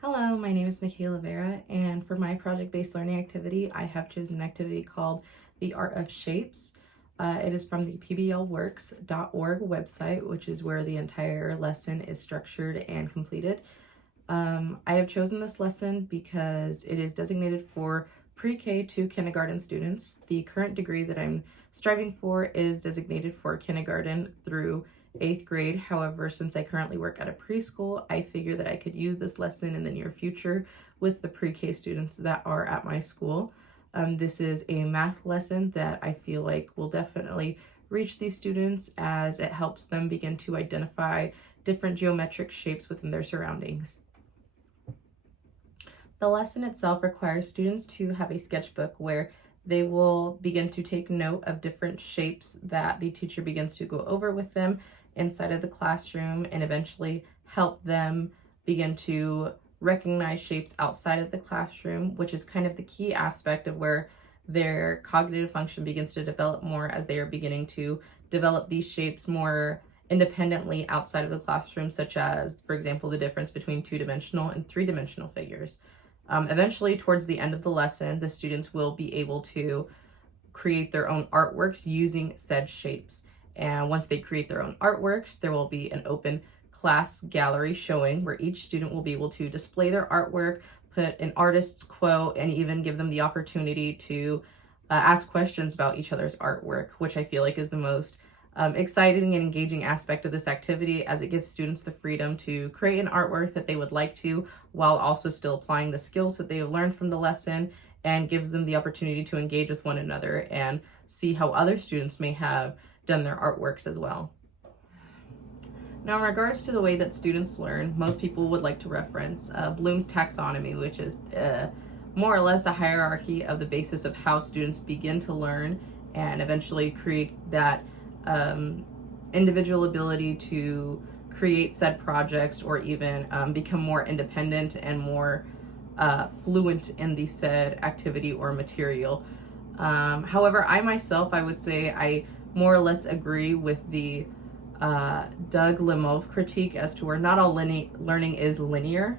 Hello, my name is Michaela Vera, and for my project-based learning activity, I have chosen an activity called The Art of Shapes. It is from the pblworks.org website, which is where the entire lesson is structured and completed. I have chosen this lesson because it is designated for pre-K to kindergarten students. The current degree that I'm striving for is designated for kindergarten through 8th grade. However, since I currently work at a preschool, I figure that I could use this lesson in the near future with the pre-K students that are at my school. This is a math lesson that I feel like will definitely reach these students as it helps them begin to identify different geometric shapes within their surroundings. The lesson itself requires students to have a sketchbook where they will begin to take note of different shapes that the teacher begins to go over with them inside of the classroom, and eventually help them begin to recognize shapes outside of the classroom, which is kind of the key aspect of where their cognitive function begins to develop more as they are beginning to develop these shapes more independently outside of the classroom, such as, for example, the difference between two-dimensional and three-dimensional figures. Eventually, towards the end of the lesson, the students will be able to create their own artworks using said shapes. And once they create their own artworks, there will be an open class gallery showing where each student will be able to display their artwork, put an artist's quote, and even give them the opportunity to ask questions about each other's artwork, which I feel like is the most exciting and engaging aspect of this activity, as it gives students the freedom to create an artwork that they would like to, while also still applying the skills that they have learned from the lesson, and gives them the opportunity to engage with one another and see how other students may have done their artworks as well. Now, in regards to the way that students learn, most people would like to reference Bloom's taxonomy, which is more or less a hierarchy of the basis of how students begin to learn and eventually create that individual ability to create said projects, or even become more independent and more fluent in the said activity or material. However, I myself, I would say I more or less agree with the Doug Lemov critique as to where not all learning is linear,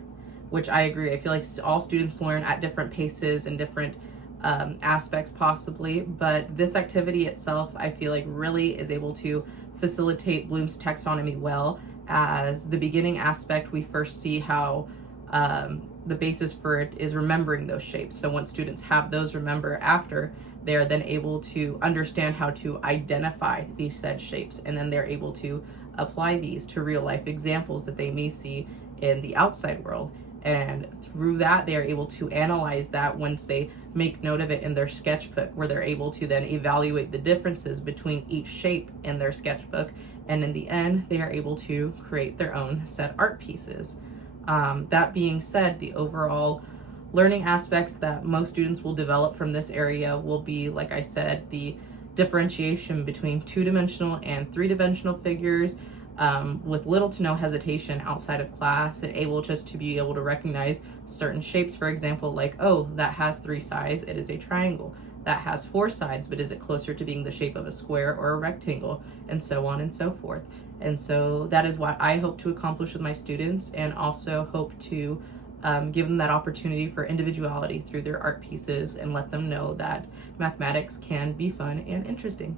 which I agree. I feel like all students learn at different paces and different aspects possibly, but this activity itself, I feel like really is able to facilitate Bloom's taxonomy well. As the beginning aspect, we first see how the basis for it is remembering those shapes. So once students have those remember after, they are then able to understand how to identify these said shapes, and then they're able to apply these to real life examples that they may see in the outside world. And through that, they are able to analyze that once they make note of it in their sketchbook, where they're able to then evaluate the differences between each shape in their sketchbook. And in the end, they are able to create their own said art pieces. That being said, the overall learning aspects that most students will develop from this area will be, like I said, the differentiation between two-dimensional and three-dimensional figures, with little to no hesitation outside of class, and able just to be able to recognize certain shapes. For example, like, oh, that has 3 sides, it is a triangle. That has 4 sides, but is it closer to being the shape of a square or a rectangle? And so on and so forth. And so that is what I hope to accomplish with my students, and also hope to give them that opportunity for individuality through their art pieces, and let them know that mathematics can be fun and interesting.